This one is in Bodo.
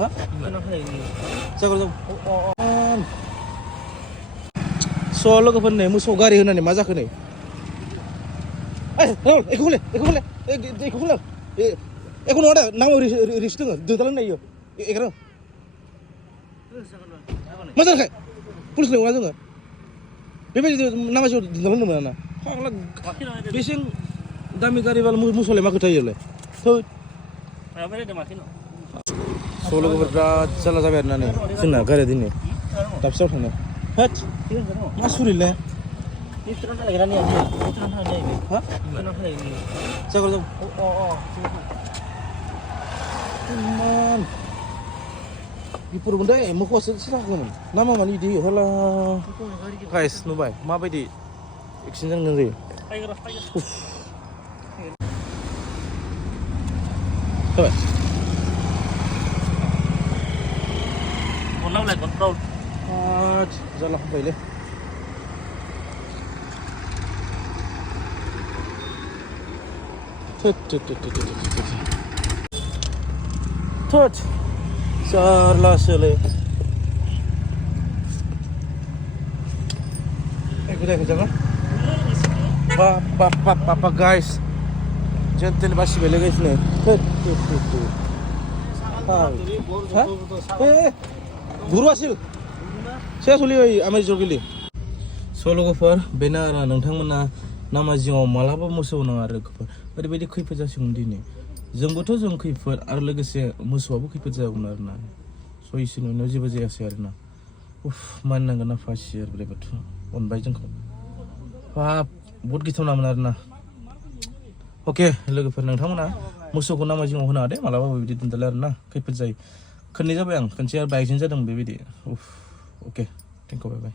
Hah? Jago jago. Solo ke pun nih, musuh gari huna nih, mazak nih. Raul, ikut boleh, ikut boleh. Ikut ada, nama ris tu nggak, dutalan nih yo. Ikut. Mazak kayak, polis nih orang tu nggak. Bebe itu nama siapa dutalan nih mana? Kalau bising dami gari bal musuh leh makut aja leh. Tuh. Solo ke berat, salah sampai ada nih. Sini gari ini. Tapi siapa nih? Hat, masuk leh. Hah? Jago jago. Man, ipur benda mau kuas sih kan? Nama mana ini? Halah. Guys, nubai, ma bayi action jangan nanti. Coba. Còn lâu lại còn trâu. Jalan bayi le. Tut, sarlah sele. Ikut jangan. Papa guys, jangan basi beli guys nih. Tut. Hah? Guru hasil. Saya sulit amai jogili. Solo gopar benar nantang mana nama jingo malaba musuh nang arek gopar. Bedi खैफोद जासिगोन दिनै जोंबोथ' जों खैफोद आरो लोगोसे मोसौआबो खैफोद जागौमोन आरोना स' इसोरनि उनाव जेबो जायासै आरोना मानिनांगोन ना फासि आरो बोरैबाथ' अनबाय जोंखौ बाब बहुद गिथावनामोन आरोना अके लोगोफोर नोंथांमोना मोसौखौ नामा जिङाव होनो हादे मालाबाबो बिदि दोनदाले आरोना खैफोद जायो खोननै जाबाय आं खोनसे आरो बाइकजों जादों बेबायदि अके थेंक इउ बाय बाय